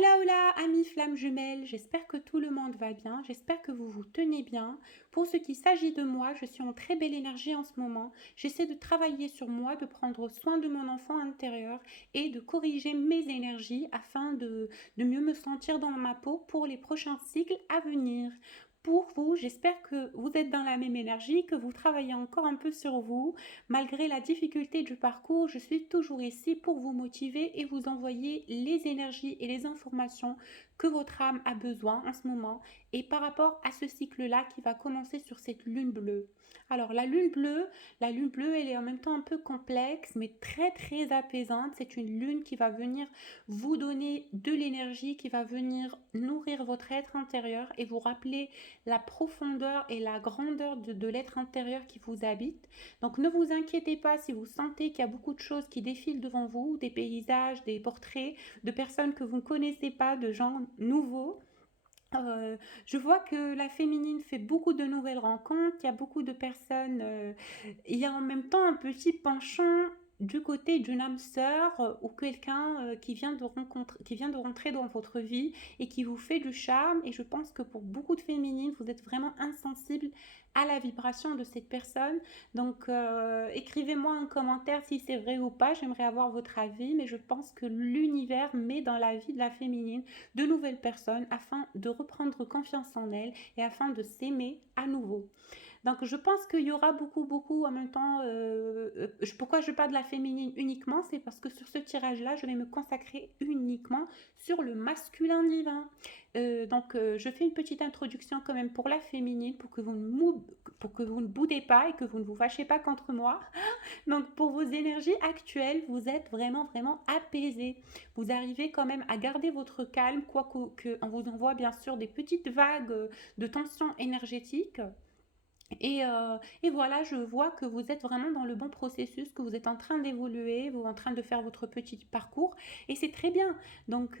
Hola, hola, amis flammes jumelles, j'espère que tout le monde va bien, j'espère que vous vous tenez bien. Pour ce qui s'agit de moi, je suis en très belle énergie en ce moment. J'essaie de travailler sur moi, de prendre soin de mon enfant intérieur et de corriger mes énergies afin de mieux me sentir dans ma peau pour les prochains cycles à venir. Pour vous, j'espère que vous êtes dans la même énergie, que vous travaillez encore un peu sur vous. Malgré la difficulté du parcours, je suis toujours ici pour vous motiver et vous envoyer les énergies et les informations que votre âme a besoin en ce moment et par rapport à ce cycle-là qui va commencer sur cette lune bleue. Alors la lune bleue, elle est en même temps un peu complexe mais très très apaisante. C'est une lune qui va venir vous donner de l'énergie, qui va venir nourrir votre être intérieur et vous rappeler la profondeur et la grandeur de l'être intérieur qui vous habite. Donc ne vous inquiétez pas si vous sentez qu'il y a beaucoup de choses qui défilent devant vous, des paysages, des portraits de personnes que vous ne connaissez pas, de gens nouveaux. Je vois que la féminine fait beaucoup de nouvelles rencontres, il y a beaucoup de personnes, il y a en même temps un petit penchant du côté d'une âme sœur ou quelqu'un qui vient de rentrer dans votre vie et qui vous fait du charme. Et je pense que pour beaucoup de féminines, vous êtes vraiment insensible à la vibration de cette personne. Donc, écrivez-moi un commentaire si c'est vrai ou pas. J'aimerais avoir votre avis, mais je pense que l'univers met dans la vie de la féminine de nouvelles personnes afin de reprendre confiance en elles et afin de s'aimer à nouveau. Donc je pense qu'il y aura beaucoup en même temps. Pourquoi je parle de la féminine uniquement? C'est parce que sur ce tirage-là, je vais me consacrer uniquement sur le masculin divin. Je fais une petite introduction quand même pour la féminine pour que vous ne boudez pas et que vous ne vous fâchez pas contre moi. Donc pour vos énergies actuelles, vous êtes vraiment apaisé. Vous arrivez quand même à garder votre calme, quoique on vous envoie bien sûr des petites vagues de tension énergétique. Et voilà, je vois que vous êtes vraiment dans le bon processus, que vous êtes en train d'évoluer, vous êtes en train de faire votre petit parcours, et c'est très bien. Donc,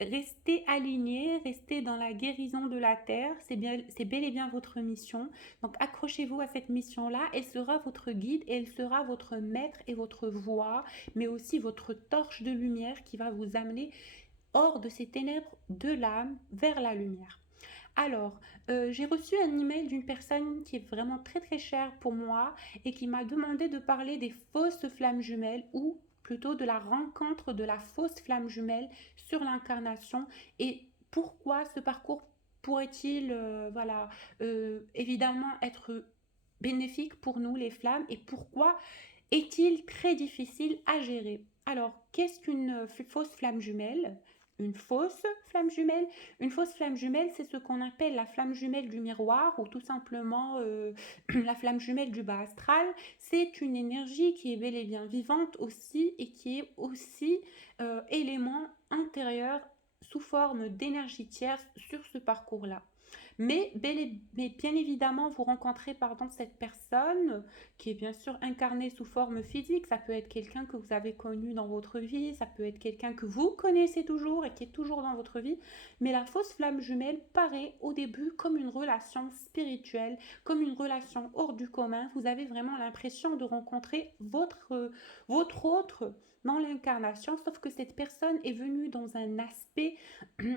restez alignés, restez dans la guérison de la terre, c'est bel et bien votre mission. Donc, accrochez-vous à cette mission-là, elle sera votre guide, et elle sera votre maître et votre voix, mais aussi votre torche de lumière qui va vous amener hors de ces ténèbres de l'âme vers la lumière. Alors, j'ai reçu un email d'une personne qui est vraiment très chère pour moi et qui m'a demandé de parler des fausses flammes jumelles ou plutôt de la rencontre de la fausse flamme jumelle sur l'incarnation et pourquoi ce parcours pourrait-il, évidemment être bénéfique pour nous les flammes et pourquoi est-il très difficile à gérer. Alors, qu'est-ce qu'une fausse flamme jumelle? Une fausse flamme jumelle. Une fausse flamme jumelle, c'est ce qu'on appelle la flamme jumelle du miroir ou tout simplement la flamme jumelle du bas astral. C'est une énergie qui est bel et bien vivante aussi et qui est aussi élément intérieur sous forme d'énergie tierce sur ce parcours-là. Mais bien évidemment, vous rencontrez cette personne qui est bien sûr incarnée sous forme physique. Ça peut être quelqu'un que vous avez connu dans votre vie, ça peut être quelqu'un que vous connaissez toujours et qui est toujours dans votre vie. Mais la fausse flamme jumelle paraît au début comme une relation spirituelle, comme une relation hors du commun. Vous avez vraiment l'impression de rencontrer votre autre dans l'incarnation, sauf que cette personne est venue dans un aspect,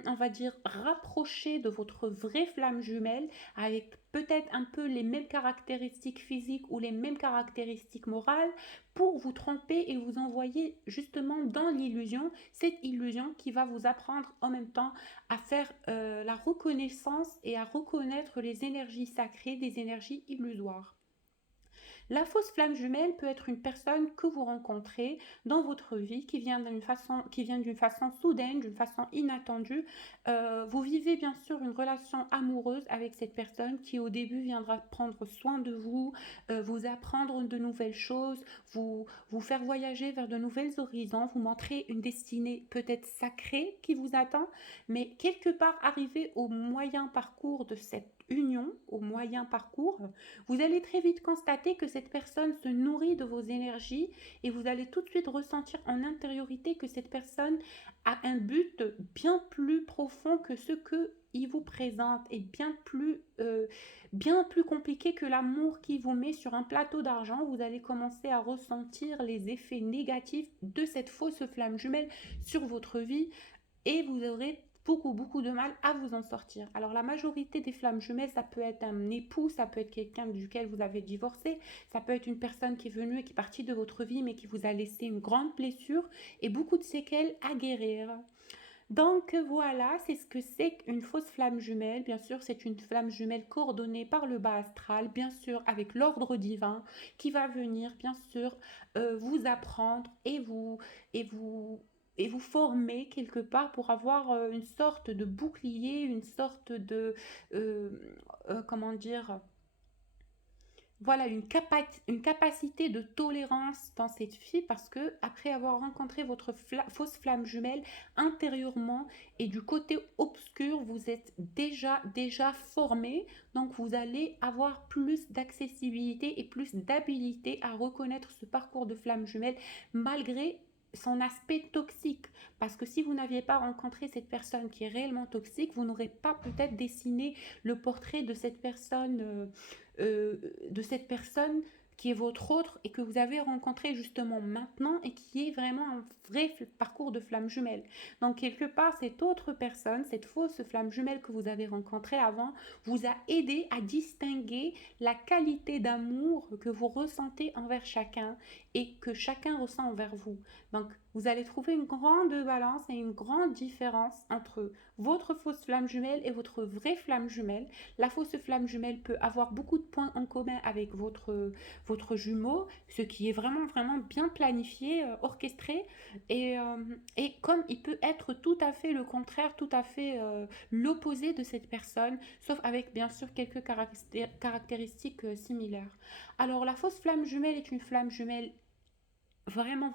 on va dire, rapproché de votre vraie flamme jumelle, avec peut-être un peu les mêmes caractéristiques physiques ou les mêmes caractéristiques morales, pour vous tromper et vous envoyer justement dans l'illusion, cette illusion qui va vous apprendre en même temps à faire la reconnaissance et à reconnaître les énergies sacrées des énergies illusoires. La fausse flamme jumelle peut être une personne que vous rencontrez dans votre vie qui vient d'une façon soudaine, d'une façon inattendue. Vous vivez bien sûr une relation amoureuse avec cette personne qui au début viendra prendre soin de vous, vous apprendre de nouvelles choses, vous faire voyager vers de nouveaux horizons, vous montrer une destinée peut-être sacrée qui vous attend, mais quelque part arrivé au moyen parcours de cette union, au moyen parcours, vous allez très vite constater que cette personne se nourrit de vos énergies et vous allez tout de suite ressentir en intériorité que cette personne a un but bien plus profond que ce que il vous présente et bien plus compliqué que l'amour qui vous met sur un plateau d'argent. Vous allez commencer à ressentir les effets négatifs de cette fausse flamme jumelle sur votre vie et vous aurez beaucoup de mal à vous en sortir. Alors la majorité des flammes jumelles, ça peut être un époux, ça peut être quelqu'un duquel vous avez divorcé, ça peut être une personne qui est venue et qui est partie de votre vie mais qui vous a laissé une grande blessure et beaucoup de séquelles à guérir. Donc voilà, c'est ce que c'est qu'une fausse flamme jumelle. Bien sûr, c'est une flamme jumelle coordonnée par le bas astral, bien sûr, avec l'ordre divin qui va venir, bien sûr, vous apprendre et vous, et vous former quelque part pour avoir une sorte de bouclier, une sorte de, euh, comment dire, voilà une capacité de tolérance dans cette fille parce que après avoir rencontré votre fausse flamme jumelle intérieurement et du côté obscur vous êtes déjà formé, donc vous allez avoir plus d'accessibilité et plus d'habilité à reconnaître ce parcours de flamme jumelle malgré son aspect toxique, parce que si vous n'aviez pas rencontré cette personne qui est réellement toxique, vous n'aurez pas peut-être dessiné le portrait euh, de cette personne qui est votre autre et que vous avez rencontré justement maintenant et qui est vraiment un vrai parcours de flamme jumelle. Donc quelque part, cette autre personne, cette fausse flamme jumelle que vous avez rencontrée avant, vous a aidé à distinguer la qualité d'amour que vous ressentez envers chacun et que chacun ressent envers vous. Donc vous allez trouver une grande balance et une grande différence entre votre fausse flamme jumelle et votre vraie flamme jumelle. La fausse flamme jumelle peut avoir beaucoup de points en commun avec votre jumeau, ce qui est vraiment bien planifié, orchestré, et comme il peut être tout à fait le contraire, tout à fait l'opposé de cette personne, sauf avec bien sûr quelques caractéristiques similaires. Alors la fausse flamme jumelle est une flamme jumelle vraiment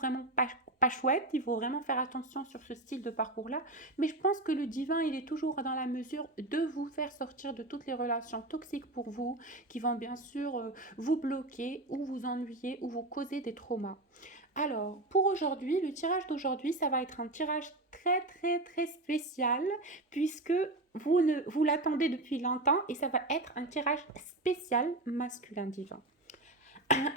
pas chouette. Il faut vraiment faire attention sur ce style de parcours-là. Mais je pense que le divin, il est toujours dans la mesure de vous faire sortir de toutes les relations toxiques pour vous, qui vont bien sûr vous bloquer ou vous ennuyer ou vous causer des traumas. Alors, pour aujourd'hui, le tirage d'aujourd'hui, ça va être un tirage très spécial puisque vous l'attendez depuis longtemps et ça va être un tirage spécial masculin divin.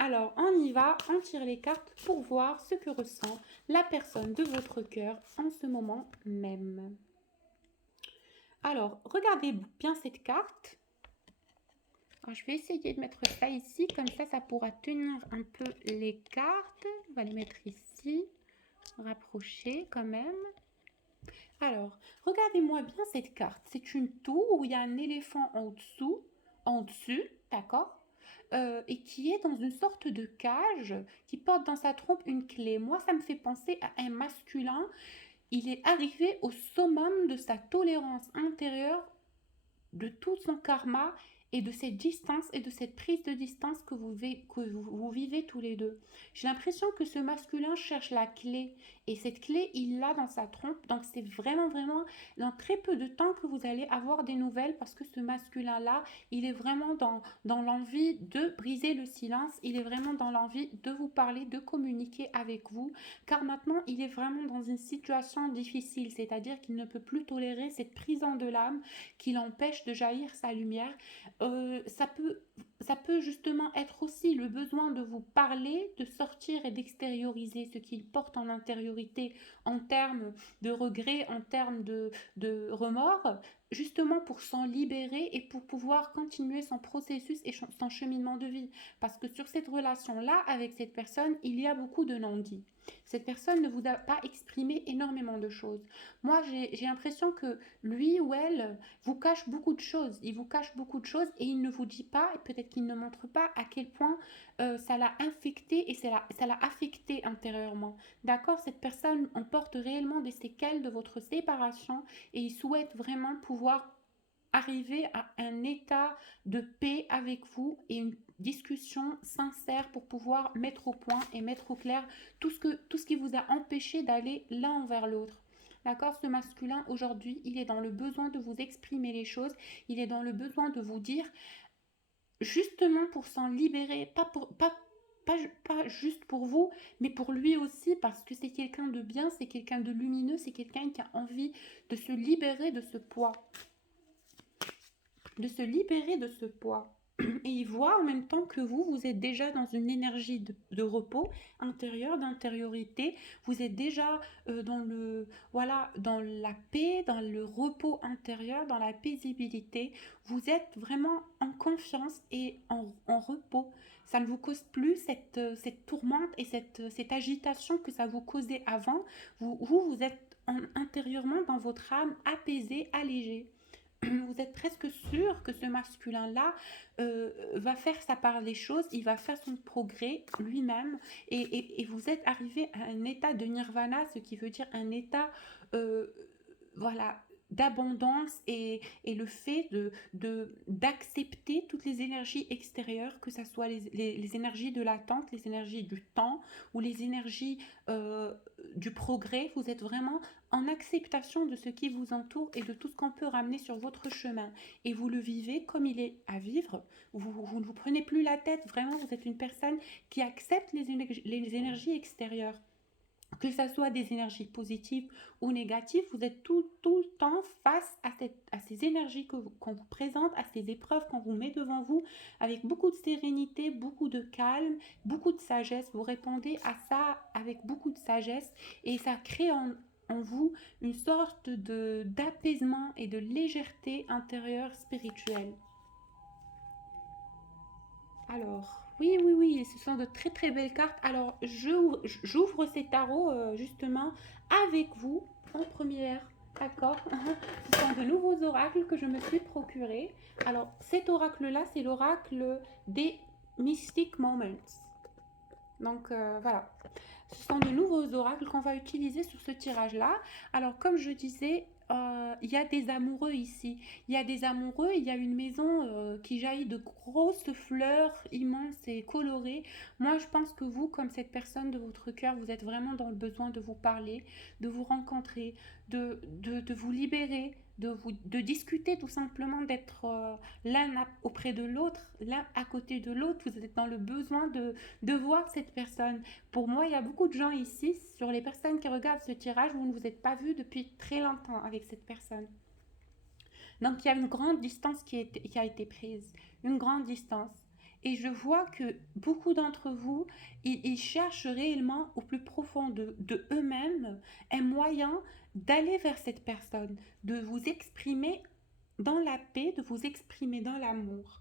Alors, on y va, on tire les cartes pour voir ce que ressent la personne de votre cœur en ce moment même. Alors, regardez bien cette carte. Alors, je vais essayer de mettre ça ici, comme ça pourra tenir un peu les cartes. On va les mettre ici, rapprocher quand même. Alors, regardez-moi bien cette carte. C'est une tour où il y a un éléphant en dessus, d'accord, et qui est dans une sorte de cage, qui porte dans sa trompe une clé. Moi, ça me fait penser à un masculin. Il est arrivé au summum de sa tolérance intérieure, de tout son karma et de cette distance et de cette prise de distance que vous vivez tous les deux. J'ai l'impression que ce masculin cherche la clé et cette clé, il l'a dans sa trompe. Donc c'est vraiment dans très peu de temps que vous allez avoir des nouvelles parce que ce masculin-là, il est vraiment dans l'envie de briser le silence. Il est vraiment dans l'envie de vous parler, de communiquer avec vous car maintenant, il est vraiment dans une situation difficile, c'est-à-dire qu'il ne peut plus tolérer cette prison de l'âme qui l'empêche de jaillir sa lumière. Ça peut justement être aussi le besoin de vous parler, de sortir et d'extérioriser ce qu'il porte en intériorité en termes de regrets, en termes de remords, justement pour s'en libérer et pour pouvoir continuer son processus et son cheminement de vie. Parce que sur cette relation-là, avec cette personne, il y a beaucoup de non-dits. Cette personne ne vous a pas exprimé énormément de choses. Moi, j'ai l'impression que lui ou elle vous cache beaucoup de choses. Il vous cache beaucoup de choses et il ne vous dit pas, et peut-être qu'il ne montre pas à quel point ça l'a infecté et ça l'a affecté intérieurement. D'accord? Cette personne emporte réellement des séquelles de votre séparation et il souhaite vraiment pouvoir arriver à un état de paix avec vous et une discussion sincère pour pouvoir mettre au point et mettre au clair tout ce qui vous a empêché d'aller l'un envers l'autre. D'accord? Ce masculin, aujourd'hui, il est dans le besoin de vous exprimer les choses, il est dans le besoin de vous dire, justement pour s'en libérer, pas juste pour vous, mais pour lui aussi, parce que c'est quelqu'un de bien, c'est quelqu'un de lumineux, c'est quelqu'un qui a envie de se libérer de ce poids. De se libérer de ce poids. Et il voit en même temps que vous êtes déjà dans une énergie de repos intérieur, d'intériorité. Vous êtes déjà dans voilà, dans la paix, dans le repos intérieur, dans la paisibilité. Vous êtes vraiment en confiance et en repos. Ça ne vous cause plus cette tourmente et cette agitation que ça vous causait avant. Vous êtes intérieurement dans votre âme apaisé, allégé. Vous êtes presque sûr que ce masculin-là va faire sa part des choses, il va faire son progrès lui-même, et vous êtes arrivé à un état de nirvana, ce qui veut dire un état, euh, voilà, d'abondance, et le fait d'accepter toutes les énergies extérieures, que ce soit les énergies de l'attente, les énergies du temps ou les énergies euh, du progrès. Vous êtes vraiment en acceptation de ce qui vous entoure et de tout ce qu'on peut ramener sur votre chemin. Et vous le vivez comme il est à vivre. Vous ne vous prenez plus la tête. Vraiment, vous êtes une personne qui accepte les énergies extérieures. Que ce soit des énergies positives ou négatives, vous êtes tout le temps face à ces énergies qu'on vous présente, à ces épreuves qu'on vous met devant vous, avec beaucoup de sérénité, beaucoup de calme, beaucoup de sagesse. Vous répondez à ça avec beaucoup de sagesse, et ça crée en vous une sorte d'apaisement et de légèreté intérieure spirituelle. Alors, oui, oui, oui, ce sont de très très belles cartes. Alors, j'ouvre ces tarots justement avec vous en première. D'accord. Ce sont de nouveaux oracles que je me suis procurés. Alors, cet oracle-là, c'est l'oracle des Mystic Moments. Donc, voilà. Ce sont de nouveaux oracles qu'on va utiliser sur ce tirage-là. Alors, comme je disais, il y a des amoureux ici. Il y a des amoureux, il y a une maison qui jaillit de grosses fleurs immenses et colorées. Moi, je pense que vous, comme cette personne de votre cœur, vous êtes vraiment dans le besoin de vous parler, de vous rencontrer, de vous libérer, de discuter tout simplement, d'être auprès de l'autre, l'un à côté de l'autre. Vous êtes dans le besoin de voir cette personne. Pour moi, il y a beaucoup de gens ici, sur les personnes qui regardent ce tirage, vous ne vous êtes pas vu depuis très longtemps avec cette personne. Donc, il y a une grande distance qui a été prise, une grande distance. Et je vois que beaucoup d'entre vous, ils cherchent réellement au plus profond de eux-mêmes un moyen d'aller vers cette personne, de vous exprimer dans la paix, de vous exprimer dans l'amour.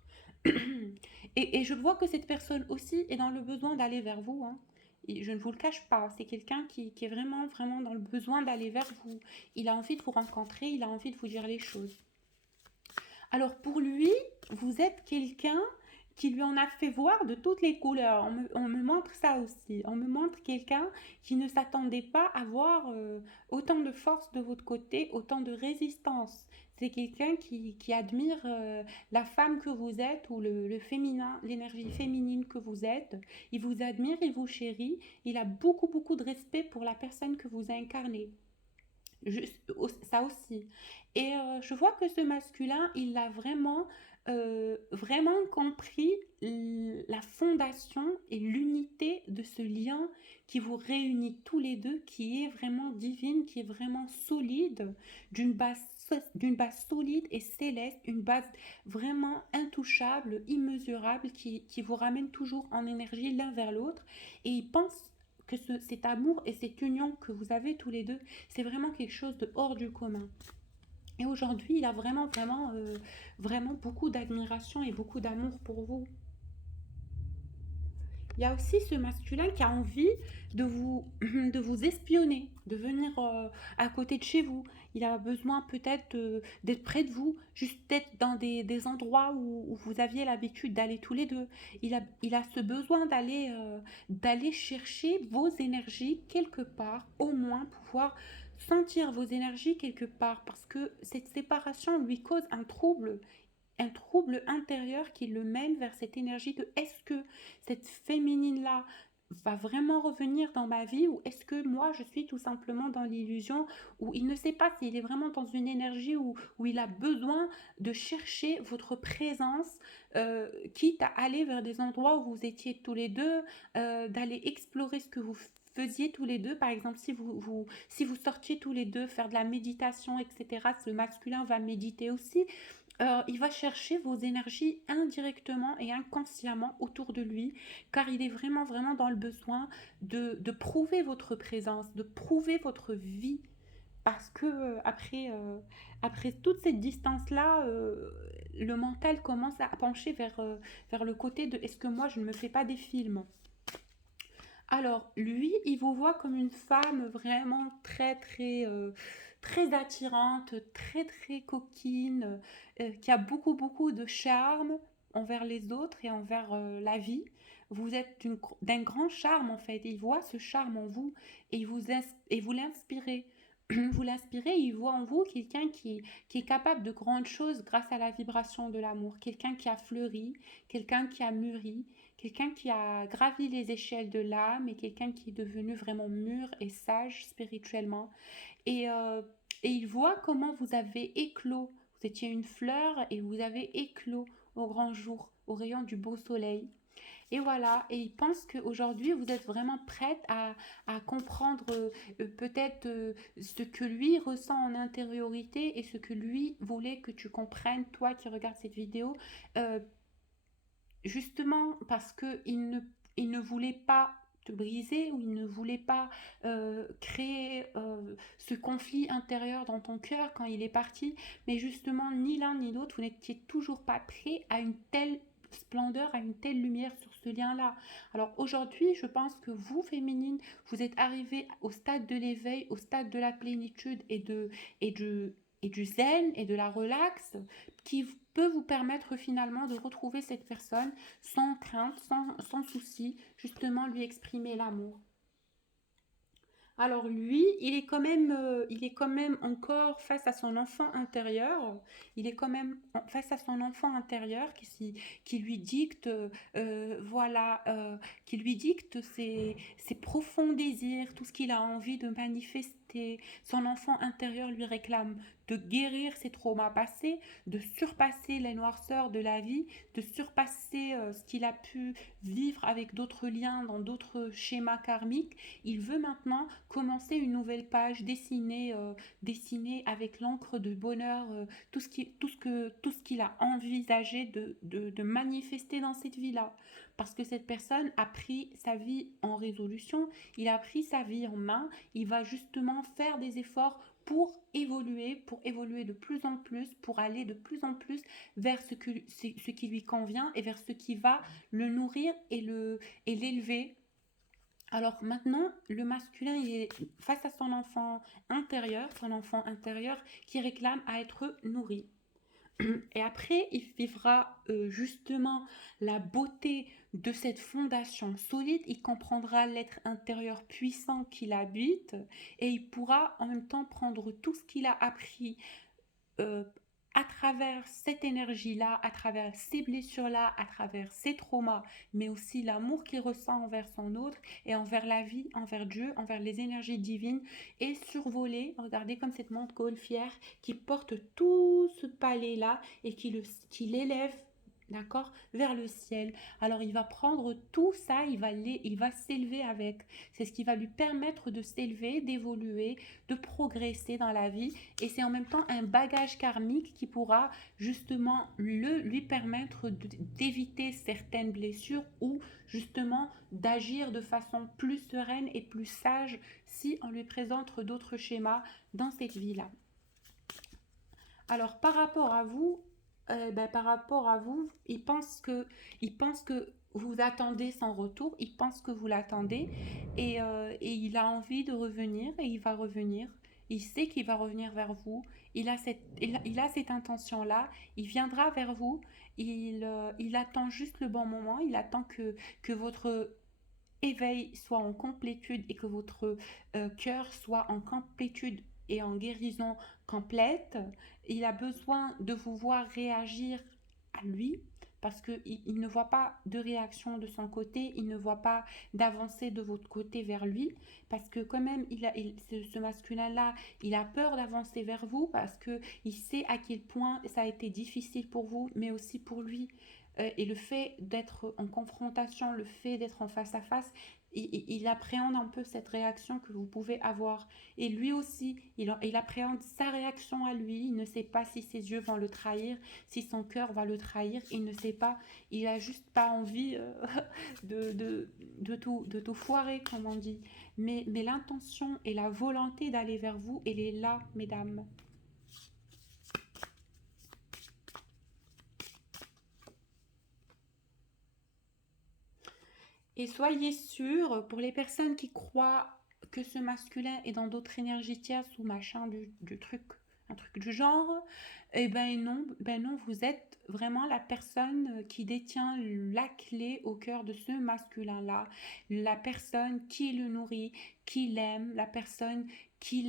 Et je vois que cette personne aussi est dans le besoin d'aller vers vous, hein. Et je ne vous le cache pas, c'est quelqu'un qui est vraiment, vraiment dans le besoin d'aller vers vous. Il a envie de vous rencontrer, il a envie de vous dire les choses. Alors pour lui, vous êtes quelqu'un qui lui en a fait voir de toutes les couleurs. On me montre ça aussi. On me montre quelqu'un qui ne s'attendait pas à voir autant de force de votre côté, autant de résistance. C'est quelqu'un qui admire la femme que vous êtes, ou le féminin, l'énergie féminine que vous êtes. Il vous admire, il vous chérit. Il a beaucoup, beaucoup de respect pour la personne que vous incarnez. Ça aussi. Et je vois que ce masculin, il a vraiment, vraiment compris la fondation et l'unité de ce lien qui vous réunit tous les deux, qui est vraiment divine, qui est vraiment solide, d'une base, d'une base solide et céleste, une base vraiment intouchable, immesurable, qui vous ramène toujours en énergie l'un vers l'autre. Et il pense que cet amour et cette union que vous avez tous les deux, c'est vraiment quelque chose de hors du commun. Et aujourd'hui, il a vraiment, vraiment, vraiment beaucoup d'admiration et beaucoup d'amour pour vous. Il y a aussi ce masculin qui a envie de vous espionner, de venir à côté de chez vous. Il a besoin peut-être d'être près de vous, juste d'être dans des endroits où vous aviez l'habitude d'aller tous les deux. Il a ce besoin d'aller chercher vos énergies quelque part, au moins pouvoir sentir vos énergies quelque part, parce que cette séparation lui cause un trouble intérieur qui le mène vers cette énergie de est-ce que cette féminine-là va vraiment revenir dans ma vie, ou est-ce que moi je suis tout simplement dans l'illusion, où il ne sait pas s'il est vraiment dans une énergie où il a besoin de chercher votre présence, quitte à aller vers des endroits où vous étiez tous les deux, d'aller explorer ce que vous faisiez tous les deux. Par exemple, si vous sortiez tous les deux faire de la méditation, etc., ce masculin va méditer aussi. Il va chercher vos énergies indirectement et inconsciemment autour de lui, car il est vraiment, vraiment dans le besoin de prouver votre présence, de prouver votre vie. Parce que après toute cette distance-là, le mental commence à pencher vers le côté de est-ce que moi je ne me fais pas des films? Alors, lui, il vous voit comme une femme vraiment très, très, très attirante, très, très coquine, qui a beaucoup, beaucoup de charme envers les autres et envers la vie. Vous êtes d'un grand charme en fait. Il voit ce charme en vous et et vous l'inspirez. Vous l'inspirez, il voit en vous quelqu'un qui est capable de grandes choses grâce à la vibration de l'amour. Quelqu'un qui a fleuri, quelqu'un qui a mûri, quelqu'un qui a gravi les échelles de l'âme et quelqu'un qui est devenu vraiment mûr et sage spirituellement. Et, euh, et il voit comment vous avez éclos. Vous étiez une fleur et vous avez éclos au grand jour, au rayon du beau soleil. Et voilà, et il pense qu'aujourd'hui, vous êtes vraiment prête à comprendre peut-être ce que lui ressent en intériorité et ce que lui voulait que tu comprennes, toi qui regardes cette vidéo, euh, justement parce il ne voulait pas te briser ou il ne voulait pas créer ce conflit intérieur dans ton cœur quand il est parti, mais justement ni l'un ni l'autre, vous n'étiez toujours pas prêt à une telle splendeur, à une telle lumière sur ce lien-là. Alors aujourd'hui, je pense que vous, féminine, vous êtes arrivée au stade de l'éveil, au stade de la plénitude et de, et du zen et de la relaxe qui peut vous permettre finalement de retrouver cette personne sans crainte, sans souci, justement lui exprimer l'amour. Alors lui, il est quand même encore face à son enfant intérieur. Il est quand même face à son enfant intérieur qui lui dicte, voilà, qui lui dicte ses profonds désirs, tout ce qu'il a envie de manifester. Son enfant intérieur lui réclame de guérir ses traumas passés, de surpasser les noirceurs de la vie, de surpasser ce qu'il a pu vivre avec d'autres liens dans d'autres schémas karmiques. Il veut maintenant commencer une nouvelle page, dessiner avec l'encre de bonheur tout ce qu'il a envisagé de manifester dans cette vie-là. Parce que cette personne a pris sa vie en résolution, il a pris sa vie en main, il va justement faire des efforts pour évoluer de plus en plus, pour aller de plus en plus vers ce qui lui convient et vers ce qui va le nourrir et l'élever. Alors maintenant, le masculin il est face à son enfant intérieur qui réclame à être nourri. Et après, il vivra justement la beauté de cette fondation solide, il comprendra l'être intérieur puissant qu'il habite et il pourra en même temps prendre tout ce qu'il a appris euh, à travers cette énergie-là, à travers ces blessures-là, à travers ces traumas, mais aussi l'amour qu'il ressent envers son autre et envers la vie, envers Dieu, envers les énergies divines, et survoler, regardez comme cette montgolfière qui porte tout ce palais-là et qui l'élève, d'accord, vers le ciel. Alors il va prendre tout ça, il va s'élever avec. C'est ce qui va lui permettre de s'élever, d'évoluer, de progresser dans la vie et c'est en même temps un bagage karmique qui pourra justement lui permettre d'éviter certaines blessures ou justement d'agir de façon plus sereine et plus sage si on lui présente d'autres schémas dans cette vie-là. Alors par rapport à vous, il pense que vous attendez son retour, il pense que vous l'attendez et il a envie de revenir et il va revenir. Il sait qu'il va revenir vers vous. Il a cette intention-là. Il viendra vers vous. Il attend juste le bon moment. Il attend que votre éveil soit en complétude et que votre cœur soit en complétude et en guérison complète. Il a besoin de vous voir réagir à lui parce qu'il ne voit pas de réaction de son côté, il ne voit pas d'avancée de votre côté vers lui, parce que quand même, ce masculin-là, il a peur d'avancer vers vous, parce qu'il sait à quel point ça a été difficile pour vous, mais aussi pour lui. Et le fait d'être en confrontation, le fait d'être en face à face, il appréhende un peu cette réaction que vous pouvez avoir. Et lui aussi, il appréhende sa réaction à lui. Il ne sait pas si ses yeux vont le trahir, si son cœur va le trahir. Il ne sait pas. Il a juste pas envie de tout foirer, comme on dit. Mais l'intention et la volonté d'aller vers vous, elle est là, mesdames. Et soyez sûrs, pour les personnes qui croient que ce masculin est dans d'autres énergies tierces ou machin du truc, un truc du genre, ben non, vous êtes vraiment la personne qui détient la clé au cœur de ce masculin-là, la personne qui le nourrit, qui l'aime, la personne qui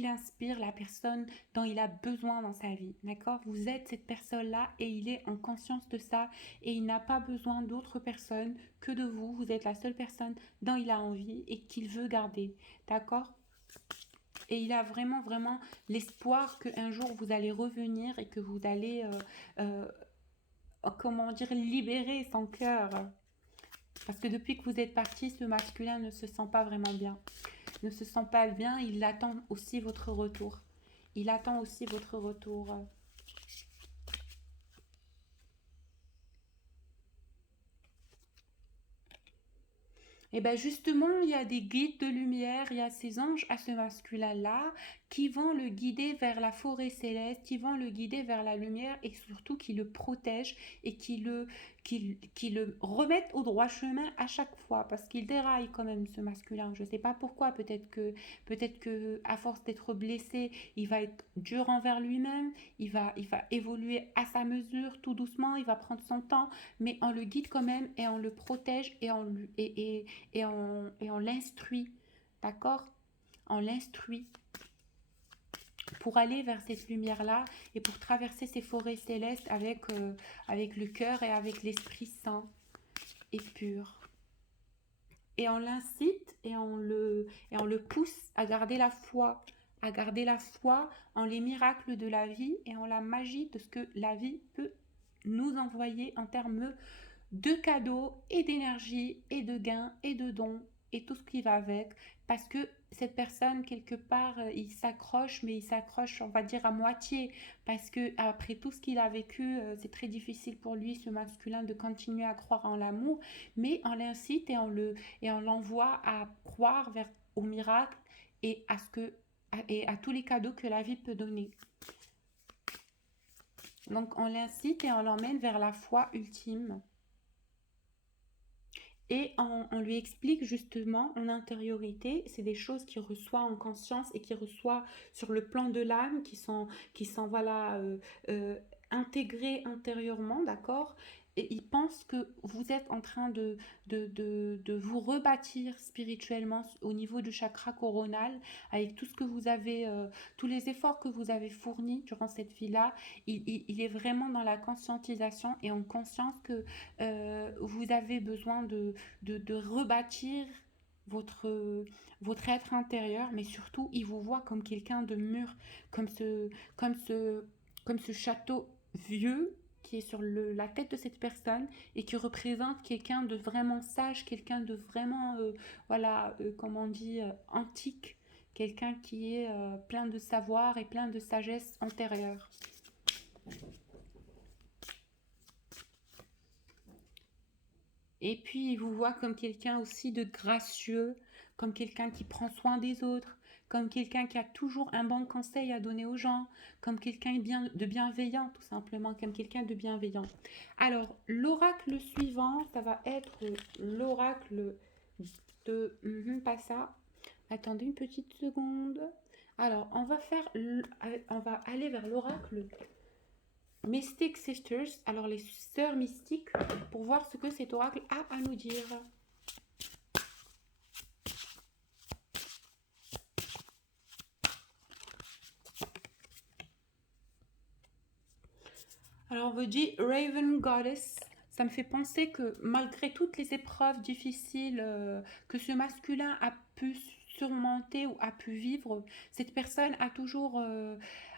l'inspire, la personne dont il a besoin dans sa vie, d'accord? Vous êtes cette personne-là et il est en conscience de ça et il n'a pas besoin d'autres personnes que de vous. Vous êtes la seule personne dont il a envie et qu'il veut garder, d'accord? Et il a vraiment, vraiment l'espoir qu'un jour vous allez revenir et que vous allez, comment dire, libérer son cœur. Parce que depuis que vous êtes parti, ce masculin ne se sent pas vraiment bien. Ne se sent pas bien, il attend aussi votre retour. Il attend aussi votre retour. Et bien justement, il y a des guides de lumière, il y a ces anges à ce masculin-là qui vont le guider vers la forêt céleste, qui vont le guider vers la lumière et surtout qui le protègent et qui le remettent au droit chemin à chaque fois parce qu'il déraille quand même ce masculin. Je ne sais pas pourquoi, peut-être que à force d'être blessé, il va être dur envers lui-même, il va évoluer à sa mesure tout doucement, il va prendre son temps, mais on le guide quand même et on le protège et on l'instruit, d'accord? On l'instruit pour aller vers cette lumière-là et pour traverser ces forêts célestes avec le cœur et avec l'Esprit Saint et pur. Et on l'incite et on le pousse à garder la foi en les miracles de la vie et en la magie de ce que la vie peut nous envoyer en termes de cadeaux et d'énergie et de gains et de dons et tout ce qui va avec parce que cette personne quelque part il s'accroche mais il s'accroche on va dire à moitié parce que après tout ce qu'il a vécu c'est très difficile pour lui ce masculin de continuer à croire en l'amour mais on l'incite et on l'envoie à croire vers au miracle et à ce que et à tous les cadeaux que la vie peut donner. Donc on l'incite et on l'emmène vers la foi ultime. Et on lui explique justement en intériorité, c'est des choses qu'il reçoit en conscience et qu'il reçoit sur le plan de l'âme, qui sont voilà, intégrées intérieurement, d'accord? Et il pense que vous êtes en train de vous rebâtir spirituellement au niveau du chakra coronal, avec tout ce que vous avez, tous les efforts que vous avez fournis durant cette vie-là. Il est vraiment dans la conscientisation et en conscience que vous avez besoin de rebâtir votre, votre être intérieur, mais surtout, il vous voit comme quelqu'un de mûr, comme comme ce, comme ce château vieux qui est sur la tête de cette personne et qui représente quelqu'un de vraiment sage, quelqu'un de vraiment, voilà, comment on dit, antique, quelqu'un qui est plein de savoir et plein de sagesse antérieure. Et puis, il vous voit comme quelqu'un aussi de gracieux, comme quelqu'un qui prend soin des autres, comme quelqu'un qui a toujours un bon conseil à donner aux gens, comme quelqu'un de bienveillant, tout simplement, comme quelqu'un de bienveillant. Alors, l'oracle suivant, ça va être l'oracle de... pas ça. Attendez une petite seconde. Alors, on va aller vers l'oracle Mystic Sisters, alors les sœurs mystiques, pour voir ce que cet oracle a à nous dire. Alors on vous dit Raven Goddess. Ça me fait penser que malgré toutes les épreuves difficiles que ce masculin a pu surmonter ou a pu vivre, cette personne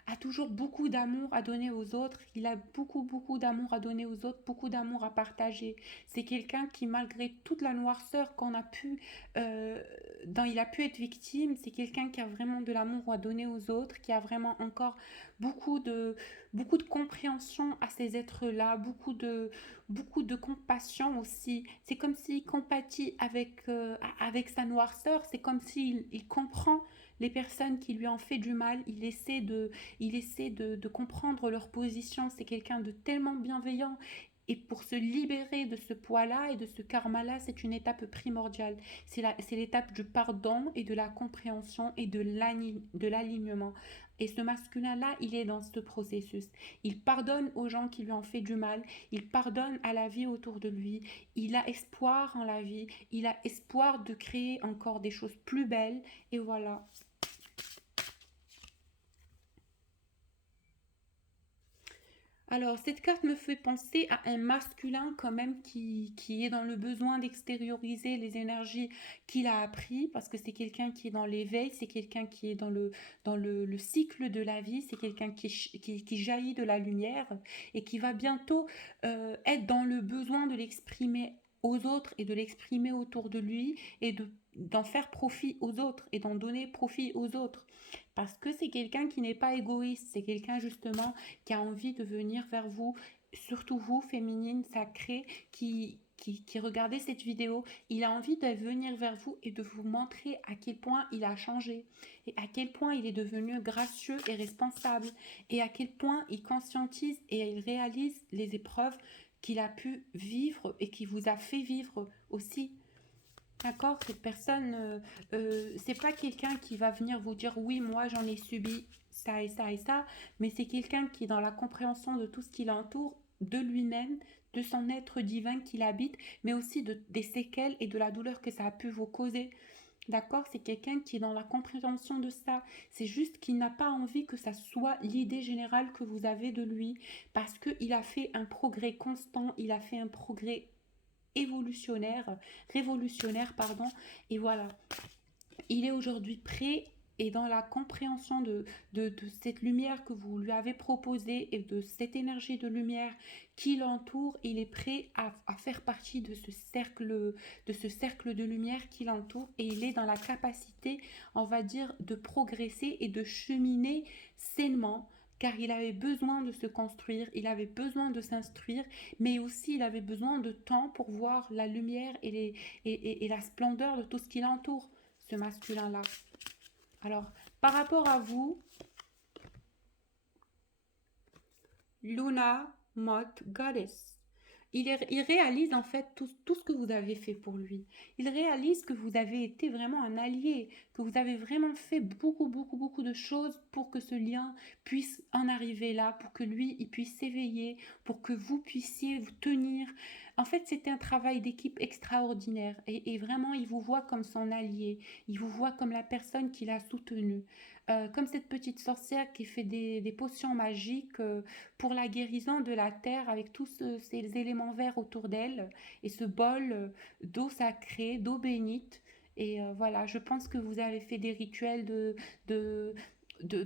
a toujours beaucoup d'amour à donner aux autres. Il a beaucoup, beaucoup d'amour à donner aux autres, beaucoup d'amour à partager. C'est quelqu'un qui, malgré toute la noirceur qu'on a pu, euh, dont il a pu être victime, c'est quelqu'un qui a vraiment de l'amour à donner aux autres, qui a vraiment encore beaucoup de, beaucoup de compréhension à ces êtres-là, beaucoup de compassion aussi. C'est comme s'il compatit avec sa noirceur, c'est comme s'il il comprend les personnes qui lui ont fait du mal, il essaie de comprendre leur position. C'est quelqu'un de tellement bienveillant. Et pour se libérer de ce poids-là et de ce karma-là, c'est une étape primordiale. C'est l'étape du pardon et de la compréhension et de l'alignement. Et ce masculin-là, il est dans ce processus. Il pardonne aux gens qui lui ont fait du mal. Il pardonne à la vie autour de lui. Il a espoir en la vie. Il a espoir de créer encore des choses plus belles. Et voilà. Alors, cette carte me fait penser à un masculin quand même qui est dans le besoin d'extérioriser les énergies qu'il a appris, parce que c'est quelqu'un qui est dans l'éveil, c'est quelqu'un qui est le cycle de la vie, c'est quelqu'un qui jaillit de la lumière et qui va bientôt être dans le besoin de l'exprimer aux autres et de l'exprimer autour de lui et d'en faire profit aux autres et d'en donner profit aux autres. Parce que c'est quelqu'un qui n'est pas égoïste, c'est quelqu'un justement qui a envie de venir vers vous, surtout vous, féminine, sacrée, qui regardez cette vidéo, il a envie de venir vers vous et de vous montrer à quel point il a changé et à quel point il est devenu gracieux et responsable et à quel point il conscientise et il réalise les épreuves qu'il a pu vivre et qui vous a fait vivre aussi. D'accord, cette personne, c'est pas quelqu'un qui va venir vous dire oui, moi j'en ai subi ça et ça et ça, mais c'est quelqu'un qui est dans la compréhension de tout ce qui l'entoure, de lui-même, de son être divin qu'il habite, mais aussi des séquelles et de la douleur que ça a pu vous causer. D'accord, c'est quelqu'un qui est dans la compréhension de ça. C'est juste qu'il n'a pas envie que ça soit l'idée générale que vous avez de lui, parce qu'il a fait un progrès constant, il a fait un progrès évolutionnaire, révolutionnaire, pardon. Et voilà, il est aujourd'hui prêt et dans la compréhension de cette lumière que vous lui avez proposée et de cette énergie de lumière qui l'entoure, il est prêt à faire partie de ce cercle de lumière qui l'entoure et il est dans la capacité, on va dire, de progresser et de cheminer sainement car il avait besoin de se construire, il avait besoin de s'instruire, mais aussi il avait besoin de temps pour voir la lumière et la splendeur de tout ce qui l'entoure, ce masculin-là. Alors, par rapport à vous, Luna Moth Goddess, il réalise en fait tout ce que vous avez fait pour lui. Il réalise que vous avez été vraiment un allié, que vous avez vraiment fait beaucoup, beaucoup, beaucoup de choses pour que ce lien puisse en arriver là, pour que lui, il puisse s'éveiller, pour que vous puissiez vous tenir. En fait, c'était un travail d'équipe extraordinaire et vraiment, il vous voit comme son allié, il vous voit comme la personne qui l'a soutenu. Comme cette petite sorcière qui fait des potions magiques pour la guérison de la terre avec tous ces éléments verts autour d'elle et ce bol d'eau sacrée, d'eau bénite. Et voilà, je pense que vous avez fait des rituels de,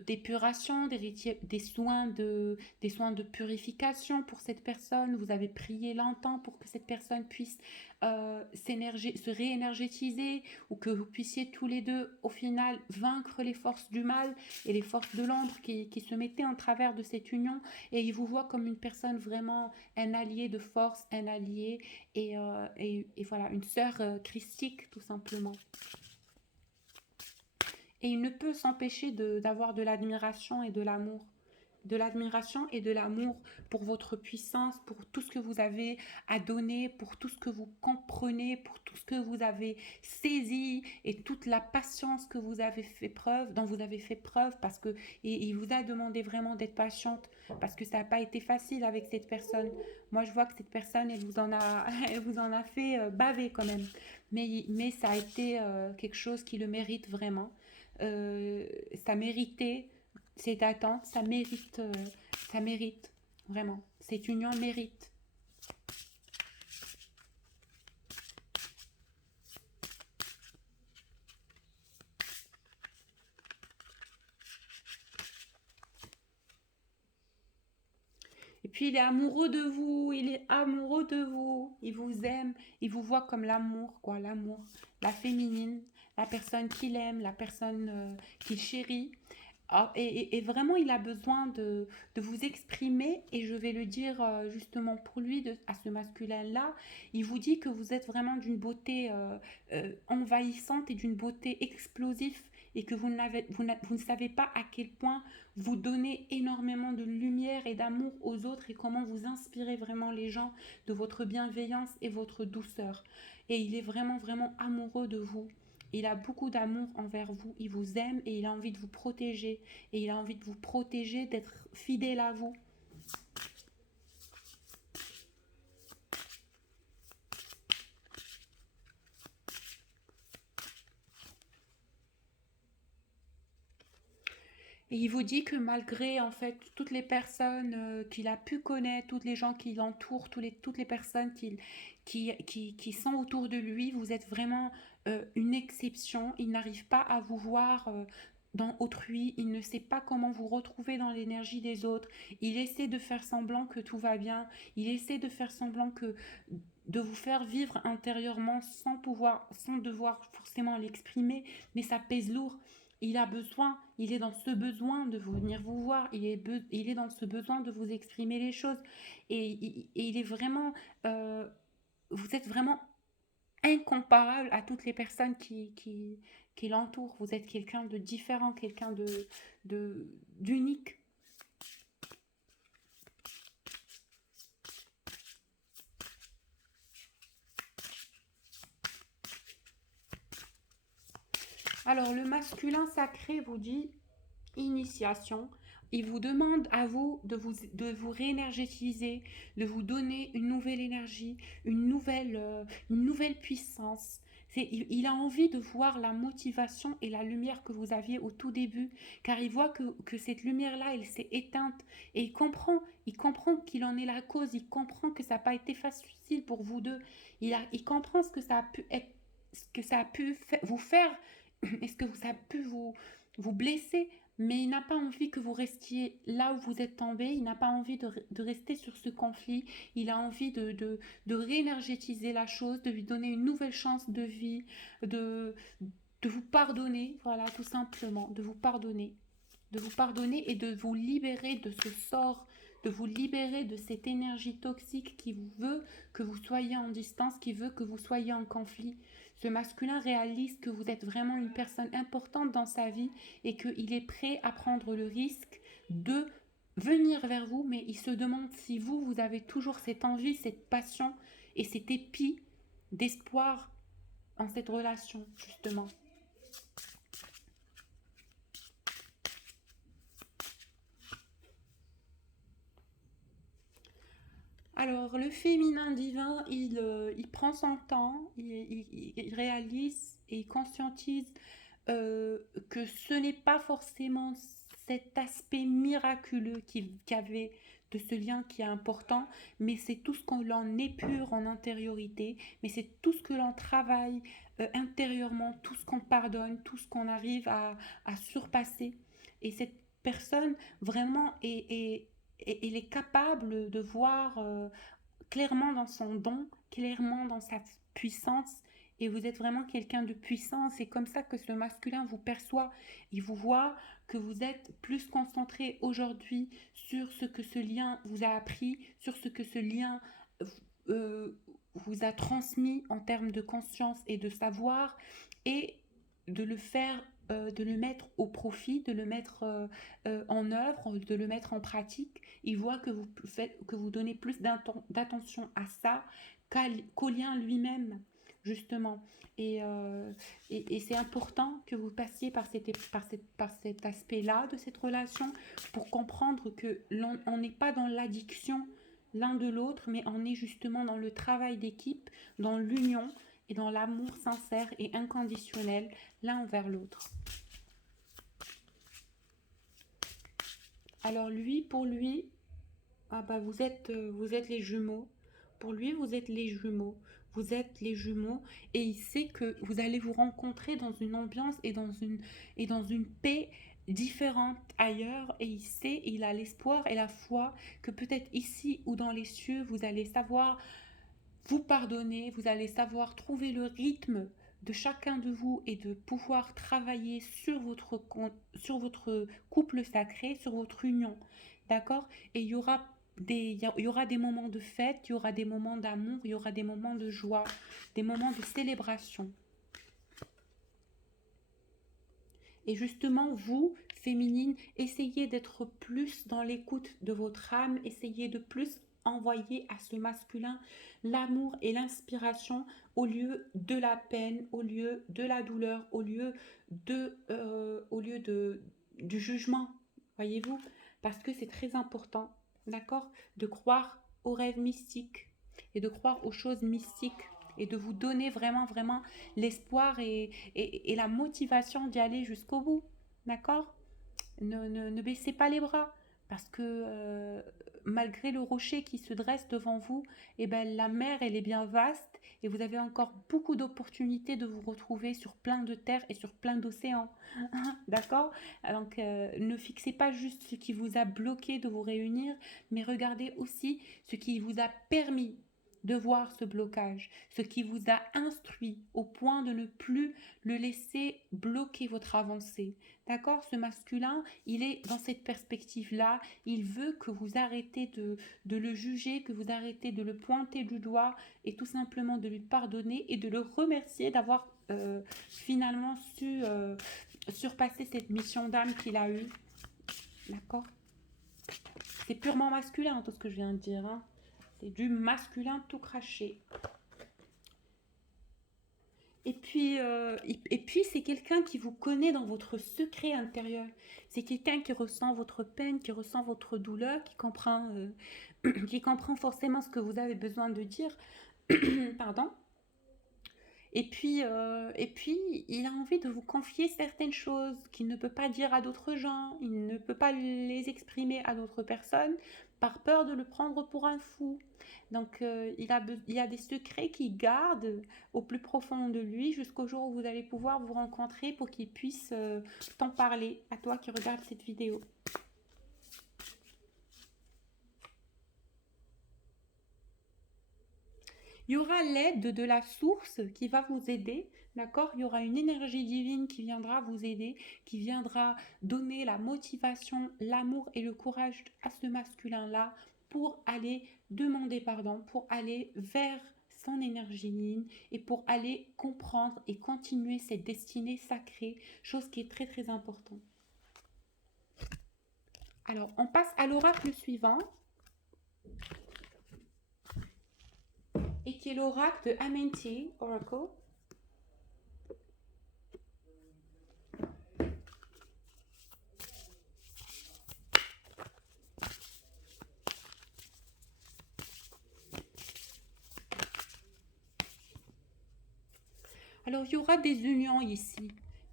d'épuration, des soins de purification pour cette personne. Vous avez prié longtemps pour que cette personne puisse se réénergétiser ou que vous puissiez tous les deux, au final, vaincre les forces du mal et les forces de l'ombre qui se mettaient en travers de cette union. Et il vous voit comme une personne vraiment, un allié de force, un allié et voilà, une sœur christique tout simplement. Et il ne peut s'empêcher d'avoir de l'admiration et de l'amour. De l'admiration et de l'amour pour votre puissance, pour tout ce que vous avez à donner, pour tout ce que vous comprenez, pour tout ce que vous avez saisi et toute la patience que vous avez fait preuve, dont vous avez fait preuve parce que il vous a demandé vraiment d'être patiente parce que ça n'a pas été facile avec cette personne. Moi, je vois que cette personne, elle vous en a fait baver quand même. Mais ça a été quelque chose qui le mérite vraiment. Ça méritait cette attente, ça mérite, vraiment. Cette union mérite. Et puis il est amoureux de vous, il est amoureux de vous, il vous aime, il vous voit comme l'amour, quoi, l'amour, la féminine, la personne qu'il aime, la personne qu'il chérit. Ah, et vraiment, il a besoin de vous exprimer, et je vais le dire justement pour lui, à ce masculin-là, il vous dit que vous êtes vraiment d'une beauté envahissante et d'une beauté explosive, et que vous ne savez pas à quel point vous donnez énormément de lumière et d'amour aux autres, et comment vous inspirez vraiment les gens de votre bienveillance et votre douceur. Et il est vraiment, vraiment amoureux de vous. Il a beaucoup d'amour envers vous, il vous aime et il a envie de vous protéger. Et il a envie de vous protéger, d'être fidèle à vous. Et il vous dit que malgré en fait toutes les personnes qu'il a pu connaître, tous les gens qui l'entourent, toutes les personnes qui sont autour de lui, vous êtes vraiment une exception. Il n'arrive pas à vous voir dans autrui, il ne sait pas comment vous retrouver dans l'énergie des autres. Il essaie de faire semblant que tout va bien, il essaie de faire semblant que de vous faire vivre intérieurement sans devoir forcément l'exprimer, mais ça pèse lourd. Il a besoin, il est dans ce besoin de venir vous voir, il est dans ce besoin de vous exprimer les choses. Et il est vraiment, euh, vous êtes vraiment incomparable à toutes les personnes qui l'entourent. Vous êtes quelqu'un de différent, quelqu'un d'unique. Alors, le masculin sacré vous dit initiation. Il vous demande à vous de vous réénergétiser, de vous donner une nouvelle énergie, une nouvelle puissance. Il a envie de voir la motivation et la lumière que vous aviez au tout début, car il voit que cette lumière-là, elle s'est éteinte, et il comprend qu'il en est la cause, il comprend que ça n'a pas été facile pour vous deux, il comprend ce que ça a pu être, ce que ça a pu vous faire, et ce que ça a pu vous blesser, mais il n'a pas envie que vous restiez là où vous êtes tombé, il n'a pas envie de rester sur ce conflit, il a envie de réénergétiser la chose, de lui donner une nouvelle chance de vie, de, de vous pardonner, voilà, tout simplement, de vous pardonner et de vous libérer de ce sort, de vous libérer de cette énergie toxique qui veut que vous soyez en distance, qui veut que vous soyez en conflit. Ce masculin réalise que vous êtes vraiment une personne importante dans sa vie et qu'il est prêt à prendre le risque de venir vers vous, mais il se demande si vous avez toujours cette envie, cette passion et cet épi d'espoir en cette relation, justement. Alors, le féminin divin, il prend son temps, il réalise et il conscientise que ce n'est pas forcément cet aspect miraculeux qu'il y avait de ce lien qui est important, mais c'est tout ce qu'on l'en épure en intériorité, mais c'est tout ce que l'on travaille intérieurement, tout ce qu'on pardonne, tout ce qu'on arrive à surpasser. Et cette personne vraiment il est capable de voir clairement dans son don, clairement dans sa puissance. Et vous êtes vraiment quelqu'un de puissant. C'est comme ça que ce masculin vous perçoit. Il vous voit que vous êtes plus concentré aujourd'hui sur ce que ce lien vous a appris, sur ce que ce lien euh, vous a transmis en termes de conscience et de savoir, et de le faire, de le mettre au profit, de le mettre en œuvre, de le mettre en pratique. Il voit que vous donnez plus d'attention à ça qu'au lien lui-même, justement. Et c'est important que vous passiez par cet aspect-là de cette relation, pour comprendre que on n'est pas dans l'addiction l'un de l'autre, mais on est justement dans le travail d'équipe, dans l'union et dans l'amour sincère et inconditionnel l'un envers l'autre. Alors lui, pour lui, ah bah vous êtes les jumeaux. Pour lui, vous êtes les jumeaux. Vous êtes les jumeaux, et il sait que vous allez vous rencontrer dans une ambiance et dans une paix différente ailleurs et il sait, et il a l'espoir et la foi que peut-être ici ou dans les cieux, vous allez savoir vous pardonner, vous allez savoir trouver le rythme de chacun de vous et de pouvoir travailler sur votre couple sacré, sur votre union. D'accord? Et il y aura des moments de fête, il y aura des moments d'amour, il y aura des moments de joie, des moments de célébration. Et justement, vous, féminine, essayez d'être plus dans l'écoute de votre âme, essayez de plus envoyer à ce masculin l'amour et l'inspiration au lieu de la peine, au lieu de la douleur, au lieu du jugement, voyez-vous, parce que c'est très important, d'accord, de croire aux rêves mystiques et de croire aux choses mystiques et de vous donner vraiment, vraiment l'espoir et la motivation d'y aller jusqu'au bout. D'accord? Ne baissez pas les bras parce que malgré le rocher qui se dresse devant vous, eh ben, la mer, elle est bien vaste et vous avez encore beaucoup d'opportunités de vous retrouver sur plein de terres et sur plein d'océans. D'accord? Donc, ne fixez pas juste ce qui vous a bloqué de vous réunir, mais regardez aussi ce qui vous a permis de voir ce blocage, ce qui vous a instruit au point de ne plus le laisser bloquer votre avancée. D'accord? Ce masculin, il est dans cette perspective-là. Il veut que vous arrêtez de le juger, que vous arrêtez de le pointer du doigt et tout simplement de lui pardonner et de le remercier d'avoir finalement su surpasser cette mission d'âme qu'il a eue. D'accord? C'est purement masculin tout ce que je viens de dire. Hein. C'est du masculin tout craché. Et puis c'est quelqu'un qui vous connaît dans votre secret intérieur. C'est quelqu'un qui ressent votre peine, qui ressent votre douleur, qui comprend forcément ce que vous avez besoin de dire. Pardon. Et puis, il a envie de vous confier certaines choses qu'il ne peut pas dire à d'autres gens, il ne peut pas les exprimer à d'autres personnes par peur de le prendre pour un fou. Donc, il y a des secrets qu'il garde au plus profond de lui jusqu'au jour où vous allez pouvoir vous rencontrer pour qu'il puisse t'en parler à toi qui regarde cette vidéo. Il y aura l'aide de la source qui va vous aider, d'accord? Il y aura une énergie divine qui viendra vous aider, qui viendra donner la motivation, l'amour et le courage à ce masculin-là pour aller demander pardon, pour aller vers son énergie yin et pour aller comprendre et continuer cette destinée sacrée, chose qui est très très importante. Alors, on passe à l'oracle suivant. Et qui est l'oracle de Amenti Oracle. Alors, il y aura des unions ici.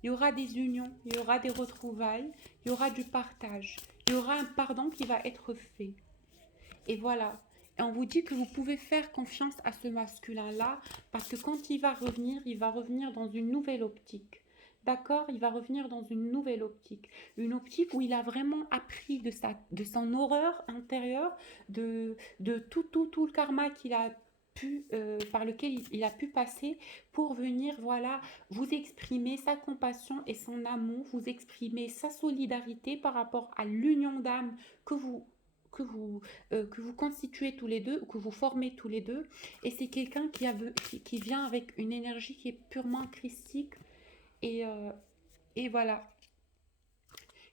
Il y aura des unions, il y aura des retrouvailles, il y aura du partage. Il y aura un pardon qui va être fait. Et voilà. Et on vous dit que vous pouvez faire confiance à ce masculin-là parce que quand il va revenir dans une nouvelle optique. D'accord? Il va revenir dans une nouvelle optique. Une optique où il a vraiment appris de son horreur intérieure, de tout le karma qu'il a par lequel il a pu passer pour venir, voilà, vous exprimer sa compassion et son amour, vous exprimer sa solidarité par rapport à l'union d'âme que vous que vous constituez tous les deux, ou que vous formez tous les deux. Et c'est quelqu'un qui vient avec une énergie qui est purement christique. Et, euh, et voilà.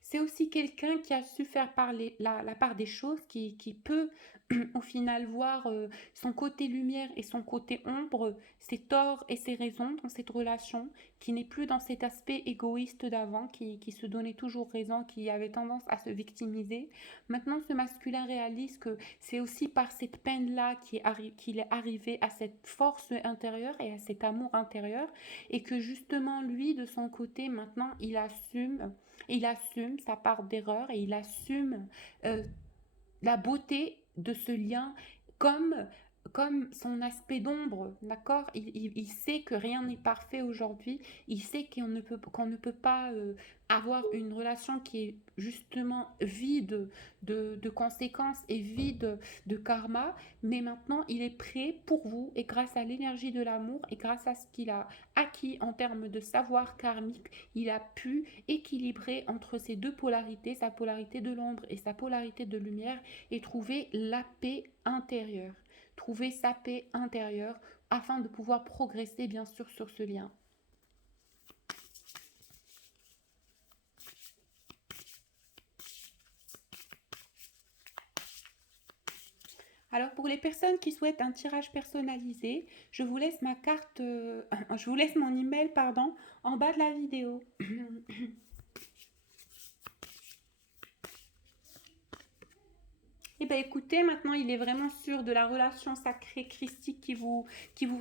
C'est aussi quelqu'un qui a su faire parler la part des choses, qui peut au final voir son côté lumière et son côté ombre, ses torts et ses raisons dans cette relation, qui n'est plus dans cet aspect égoïste d'avant, qui se donnait toujours raison, qui avait tendance à se victimiser. Maintenant, ce masculin réalise que c'est aussi par cette peine-là qu'il est arrivé à cette force intérieure et à cet amour intérieur, et que justement, lui, de son côté, maintenant, il assume sa part d'erreur et il assume la beauté de ce lien comme, comme son aspect d'ombre, d'accord? Il sait que rien n'est parfait aujourd'hui. Il sait qu'on ne peut pas avoir une relation qui est justement vide de conséquences et vide de karma. Mais maintenant, il est prêt pour vous et grâce à l'énergie de l'amour et grâce à ce qu'il a acquis en termes de savoir karmique, il a pu équilibrer entre ces deux polarités, sa polarité de l'ombre et sa polarité de lumière, et trouver la paix intérieure, trouver sa paix intérieure afin de pouvoir progresser bien sûr sur ce lien. Alors pour les personnes qui souhaitent un tirage personnalisé, je vous laisse ma carte, je vous laisse mon email pardon, en bas de la vidéo. Eh bien écoutez, maintenant il est vraiment sûr de la relation sacrée christique qui vous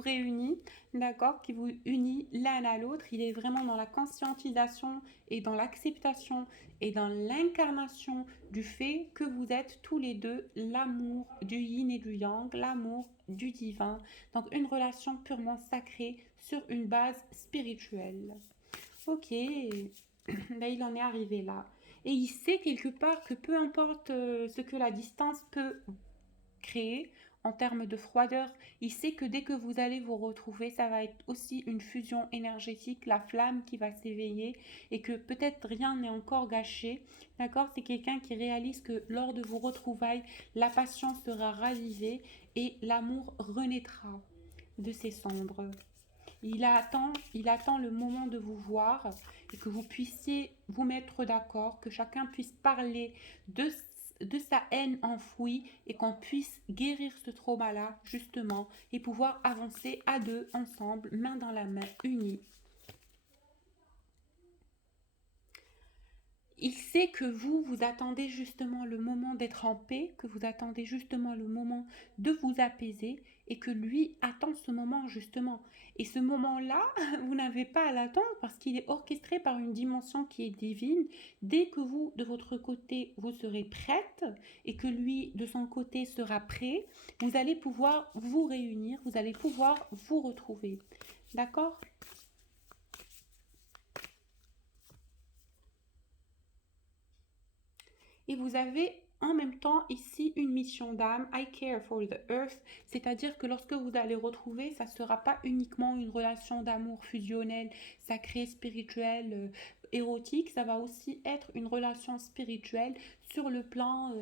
réunit, d'accord, qui vous unit l'un à l'autre. Il est vraiment dans la conscientisation et dans l'acceptation et dans l'incarnation du fait que vous êtes tous les deux l'amour du yin et du yang, l'amour du divin. Donc une relation purement sacrée sur une base spirituelle. Ok, là il en est arrivé là. Et il sait quelque part que peu importe ce que la distance peut créer en termes de froideur, il sait que dès que vous allez vous retrouver, ça va être aussi une fusion énergétique, la flamme qui va s'éveiller et que peut-être rien n'est encore gâché. D'accord? C'est quelqu'un qui réalise que lors de vos retrouvailles, la passion sera ravivée et l'amour renaîtra de ses cendres. Il attend le moment de vous voir et que vous puissiez vous mettre d'accord, que chacun puisse parler de sa haine enfouie et qu'on puisse guérir ce trauma-là, justement, et pouvoir avancer à deux, ensemble, main dans la main, unis. Il sait que vous attendez justement le moment d'être en paix, que vous attendez justement le moment de vous apaiser et que lui attend ce moment justement. Et ce moment-là, vous n'avez pas à l'attendre parce qu'il est orchestré par une dimension qui est divine. Dès que vous, de votre côté, vous serez prête et que lui, de son côté, sera prêt, vous allez pouvoir vous réunir, vous allez pouvoir vous retrouver. D'accord? Et vous avez en même temps ici une mission d'âme, I care for the earth, c'est-à-dire que lorsque vous allez retrouver, ça ne sera pas uniquement une relation d'amour fusionnelle, sacrée, spirituelle, érotique, ça va aussi être une relation spirituelle sur le plan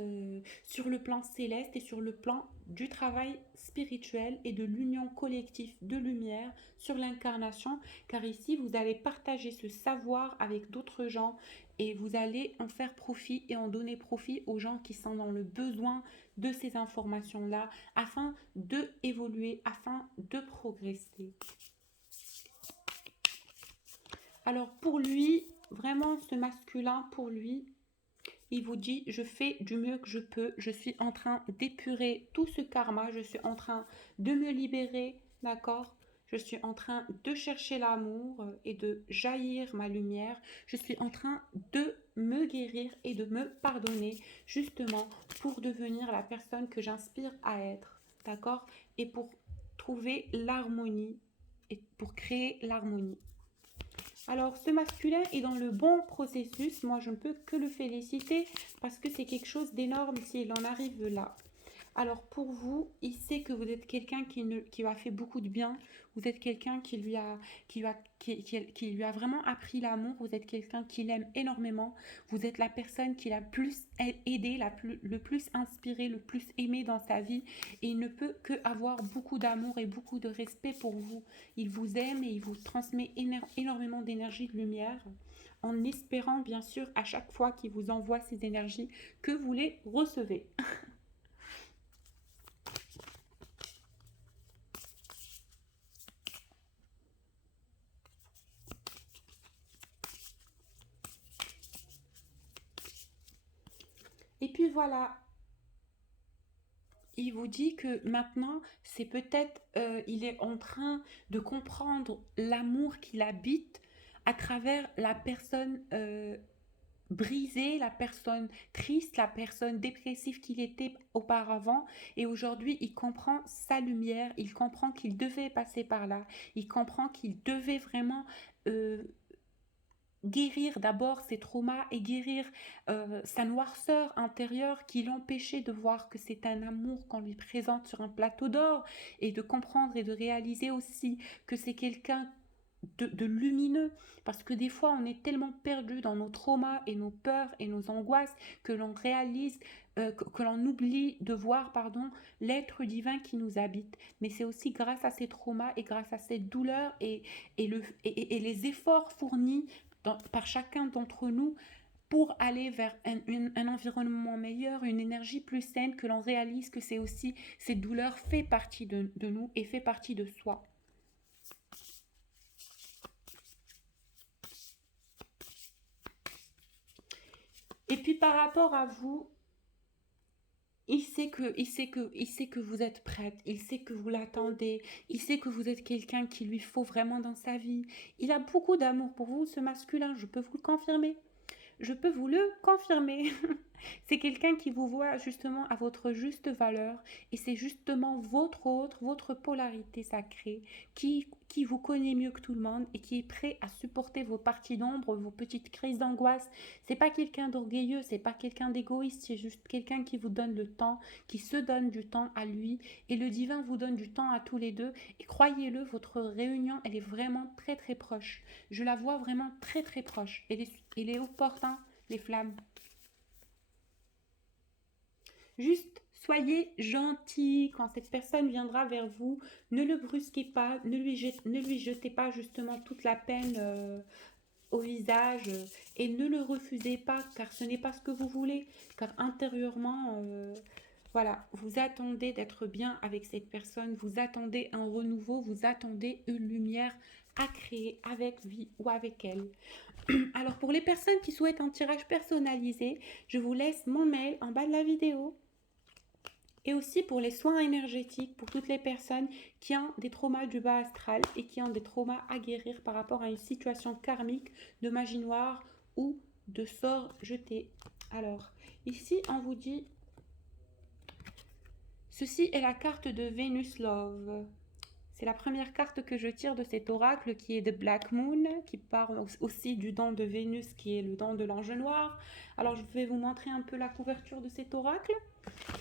céleste et sur le plan du travail spirituel et de l'union collective de lumière sur l'incarnation, car ici vous allez partager ce savoir avec d'autres gens et vous allez en faire profit et en donner profit aux gens qui sont dans le besoin de ces informations-là afin de évoluer, afin de progresser. Alors pour lui, vraiment ce masculin, pour lui, il vous dit, je fais du mieux que je peux, je suis en train d'épurer tout ce karma, je suis en train de me libérer, d'accord? Je suis en train de chercher l'amour et de jaillir ma lumière. Je suis en train de me guérir et de me pardonner, justement pour devenir la personne que j'inspire à être, d'accord? Et pour trouver l'harmonie et pour créer l'harmonie. Alors, ce masculin est dans le bon processus. Moi, je ne peux que le féliciter parce que c'est quelque chose d'énorme s'il en arrive là. Alors, pour vous, il sait que vous êtes quelqu'un qui lui a fait beaucoup de bien. Vous êtes quelqu'un qui lui a vraiment appris l'amour. Vous êtes quelqu'un qui l'aime énormément. Vous êtes la personne qui l'a plus aidé, le plus inspiré, le plus aimé dans sa vie. Et il ne peut que avoir beaucoup d'amour et beaucoup de respect pour vous. Il vous aime et il vous transmet énormément d'énergie, de lumière, en espérant bien sûr à chaque fois qu'il vous envoie ces énergies que vous les recevez. Et puis voilà, il vous dit que maintenant, c'est peut-être, il est en train de comprendre l'amour qu'il habite à travers la personne brisé, la personne triste, la personne dépressive qu'il était auparavant. Et aujourd'hui, il comprend sa lumière, il comprend qu'il devait passer par là, il comprend qu'il devait vraiment euh, guérir d'abord ses traumas et guérir sa noirceur intérieure qui l'empêchait de voir que c'est un amour qu'on lui présente sur un plateau d'or, et de comprendre et de réaliser aussi que c'est quelqu'un de lumineux, parce que des fois on est tellement perdu dans nos traumas et nos peurs et nos angoisses que l'on réalise, que l'on oublie de voir, pardon, l'être divin qui nous habite. Mais c'est aussi grâce à ces traumas et grâce à cette douleur et les efforts fournis par chacun d'entre nous pour aller vers un environnement meilleur, une énergie plus saine, que l'on réalise que c'est aussi, cette douleur fait partie de nous et fait partie de soi. Et puis par rapport à vous, il sait que vous êtes prête, il sait que vous l'attendez, il sait que vous êtes quelqu'un qu'il lui faut vraiment dans sa vie. Il a beaucoup d'amour pour vous, ce masculin, je peux vous le confirmer. Je peux vous le confirmer. C'est quelqu'un qui vous voit justement à votre juste valeur, et c'est justement votre autre, votre polarité sacrée qui vous connaît mieux que tout le monde et qui est prêt à supporter vos parties d'ombre, vos petites crises d'angoisse. C'est pas quelqu'un d'orgueilleux, c'est pas quelqu'un d'égoïste, c'est juste quelqu'un qui vous donne le temps, qui se donne du temps à lui, et le divin vous donne du temps à tous les deux. Et croyez-le, votre réunion, elle est vraiment très très proche. Je la vois vraiment très très proche. Elle est opportun, les flammes. Juste soyez gentil quand cette personne viendra vers vous. Ne le brusquez pas, ne lui jetez pas justement toute la peine au visage, et ne le refusez pas, car ce n'est pas ce que vous voulez. Car intérieurement, voilà, vous attendez d'être bien avec cette personne, vous attendez un renouveau, vous attendez une lumière à créer avec lui ou avec elle. Alors pour les personnes qui souhaitent un tirage personnalisé, je vous laisse mon mail en bas de la vidéo. Et aussi pour les soins énergétiques, pour toutes les personnes qui ont des traumas du bas astral et qui ont des traumas à guérir par rapport à une situation karmique de magie noire ou de sorts jetés. Alors, ici, on vous dit, ceci est la carte de Venus Love. C'est la première carte que je tire de cet oracle qui est de Black Moon, qui parle aussi du don de Vénus qui est le don de l'ange noir. Alors je vais vous montrer un peu la couverture de cet oracle.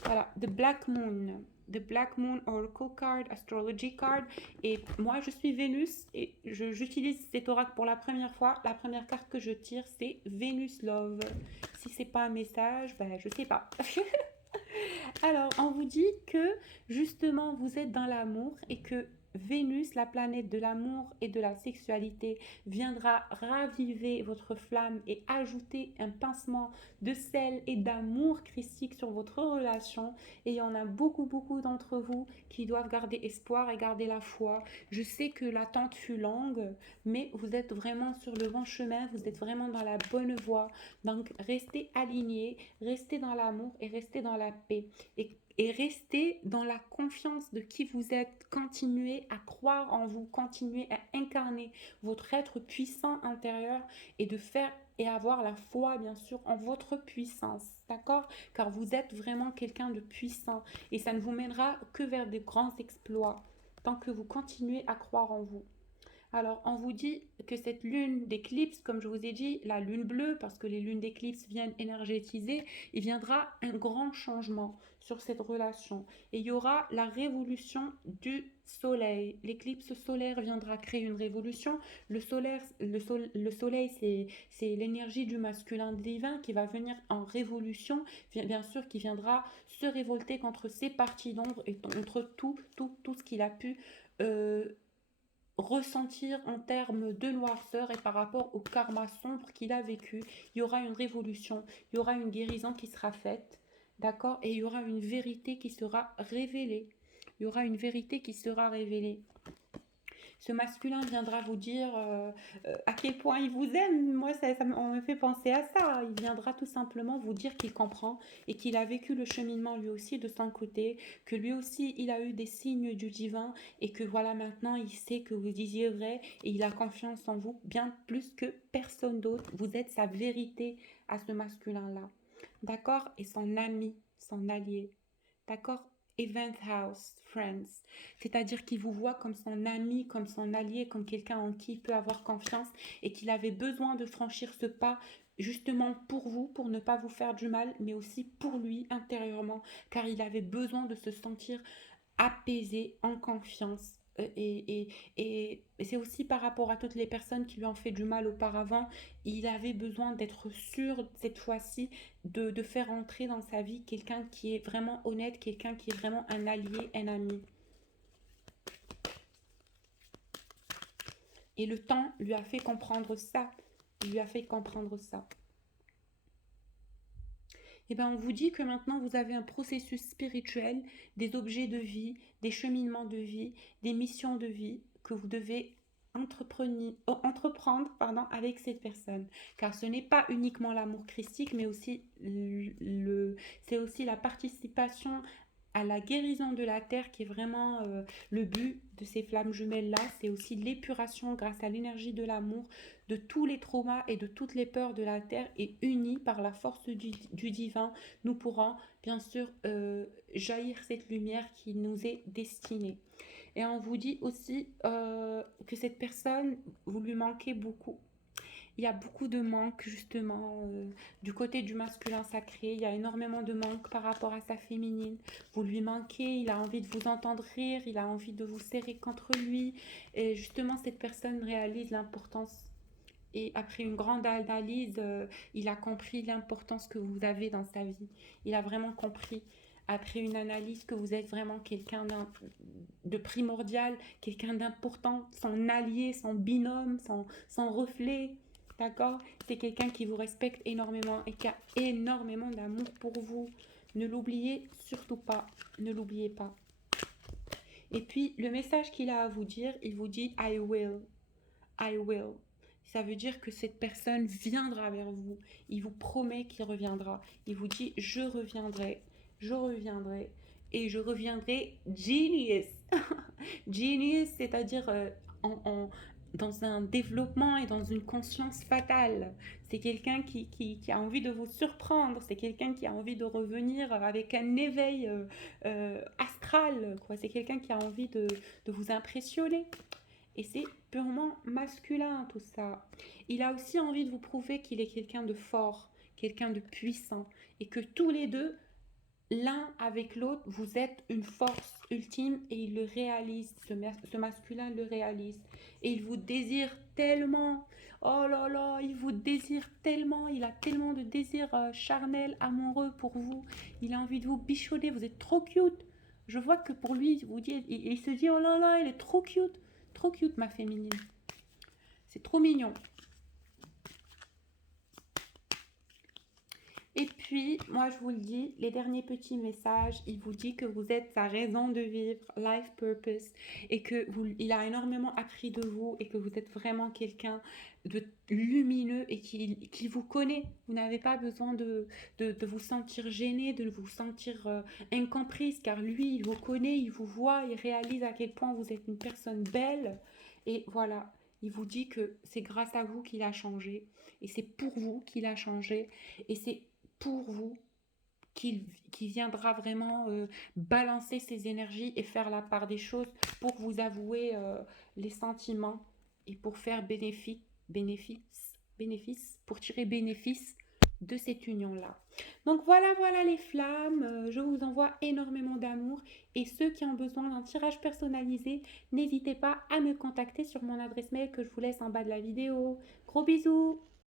Voilà, The Black Moon. The Black Moon Oracle Card, Astrology Card. Et moi, je suis Vénus et j'utilise cet oracle pour la première fois. La première carte que je tire, c'est Venus Love. Si c'est pas un message, ben je sais pas. Alors, on vous dit que justement, vous êtes dans l'amour et que Vénus, la planète de l'amour et de la sexualité, viendra raviver votre flamme et ajouter un pincement de sel et d'amour christique sur votre relation. Et il y en a beaucoup, beaucoup d'entre vous qui doivent garder espoir et garder la foi. Je sais que l'attente fut longue, mais vous êtes vraiment sur le bon chemin, vous êtes vraiment dans la bonne voie. Donc, restez alignés, restez dans l'amour et restez dans la paix. Et restez dans la confiance de qui vous êtes. Continuez à croire en vous, continuez à incarner votre être puissant intérieur et de faire et avoir la foi, bien sûr, en votre puissance, d'accord? Car vous êtes vraiment quelqu'un de puissant et ça ne vous mènera que vers de grands exploits tant que vous continuez à croire en vous. Alors, on vous dit que cette lune d'éclipse, comme je vous ai dit, la lune bleue, parce que les lunes d'éclipse viennent énergétiser, il viendra un grand changement sur cette relation. Et il y aura la révolution du soleil. L'éclipse solaire viendra créer une révolution. Le soleil, c'est l'énergie du masculin divin qui va venir en révolution, bien sûr, qui viendra se révolter contre ses parties d'ombre et contre tout ce qu'il a pu ressentir en termes de noirceur et par rapport au karma sombre qu'il a vécu. Il y aura une révolution, il y aura une guérison qui sera faite, d'accord? Et il y aura une vérité qui sera révélée. Il y aura une vérité qui sera révélée. Ce masculin viendra vous dire à quel point il vous aime. Moi, on me fait penser à ça. Il viendra tout simplement vous dire qu'il comprend et qu'il a vécu le cheminement lui aussi de son côté, que lui aussi, il a eu des signes du divin et que voilà, maintenant, il sait que vous disiez vrai et il a confiance en vous bien plus que personne d'autre. Vous êtes sa vérité à ce masculin-là. D'accord? Et son ami, son allié. D'accord? Event House Friends, c'est-à-dire qu'il vous voit comme son ami, comme son allié, comme quelqu'un en qui il peut avoir confiance et qu'il avait besoin de franchir ce pas justement pour vous, pour ne pas vous faire du mal, mais aussi pour lui intérieurement, car il avait besoin de se sentir apaisé, en confiance. Et c'est aussi par rapport à toutes les personnes qui lui ont fait du mal auparavant, il avait besoin d'être sûr cette fois-ci de faire entrer dans sa vie quelqu'un qui est vraiment honnête, quelqu'un qui est vraiment un allié, un ami. Et le temps lui a fait comprendre ça. Il lui a fait comprendre ça. Et bien on vous dit que maintenant vous avez un processus spirituel, des objets de vie, des cheminements de vie, des missions de vie que vous devez entreprendre avec cette personne. Car ce n'est pas uniquement l'amour christique, mais aussi c'est aussi la participation à la guérison de la terre qui est vraiment le but de ces flammes jumelles-là. C'est aussi l'épuration grâce à l'énergie de l'amour de tous les traumas et de toutes les peurs de la terre, et unis par la force du divin, nous pourrons bien sûr jaillir cette lumière qui nous est destinée. Et on vous dit aussi que cette personne, vous lui manquez beaucoup. Il y a beaucoup de manque justement du côté du masculin sacré. Il y a énormément de manque par rapport à sa féminine. Vous lui manquez, il a envie de vous entendre rire, il a envie de vous serrer contre lui. Et justement, cette personne réalise l'importance. Et après une grande analyse, il a compris l'importance que vous avez dans sa vie. Il a vraiment compris, après une analyse, que vous êtes vraiment quelqu'un de primordial, quelqu'un d'important, son allié, son binôme, son reflet. D'accord? C'est quelqu'un qui vous respecte énormément et qui a énormément d'amour pour vous. Ne l'oubliez surtout pas. Ne l'oubliez pas. Et puis, le message qu'il a à vous dire, il vous dit I will. I will. Ça veut dire que cette personne viendra vers vous. Il vous promet qu'il reviendra. Il vous dit je reviendrai. Je reviendrai. Et je reviendrai genius. Genius, c'est-à-dire dans un développement et dans une conscience fatale. C'est quelqu'un qui a envie de vous surprendre. C'est quelqu'un qui a envie de revenir avec un éveil astral, quoi. C'est quelqu'un qui a envie de vous impressionner. Et c'est purement masculin tout ça. Il a aussi envie de vous prouver qu'il est quelqu'un de fort, quelqu'un de puissant. Et que tous les deux, l'un avec l'autre, vous êtes une force ultime et il le réalise, ce masculin le réalise. Et il vous désire tellement, oh là là, il vous désire tellement, il a tellement de désirs charnels, amoureux pour vous. Il a envie de vous bichonner, vous êtes trop cute. Je vois que pour lui, vous dites, il se dit, oh là là, elle est trop cute ma féminine. C'est trop mignon. Et puis, moi, je vous le dis, les derniers petits messages, il vous dit que vous êtes sa raison de vivre, life purpose, et que il a énormément appris de vous, et que vous êtes vraiment quelqu'un de lumineux et qui vous connaît. Vous n'avez pas besoin de vous sentir gêné, de vous sentir incomprise, car lui, il vous connaît, il vous voit, il réalise à quel point vous êtes une personne belle. Et voilà, il vous dit que c'est grâce à vous qu'il a changé, et c'est pour vous qu'il a changé, et c'est pour vous qui viendra vraiment balancer ses énergies et faire la part des choses pour vous avouer les sentiments et pour faire bénéfice, pour tirer bénéfice de cette union-là. Donc voilà les flammes, je vous envoie énormément d'amour et ceux qui ont besoin d'un tirage personnalisé, n'hésitez pas à me contacter sur mon adresse mail que je vous laisse en bas de la vidéo. Gros bisous!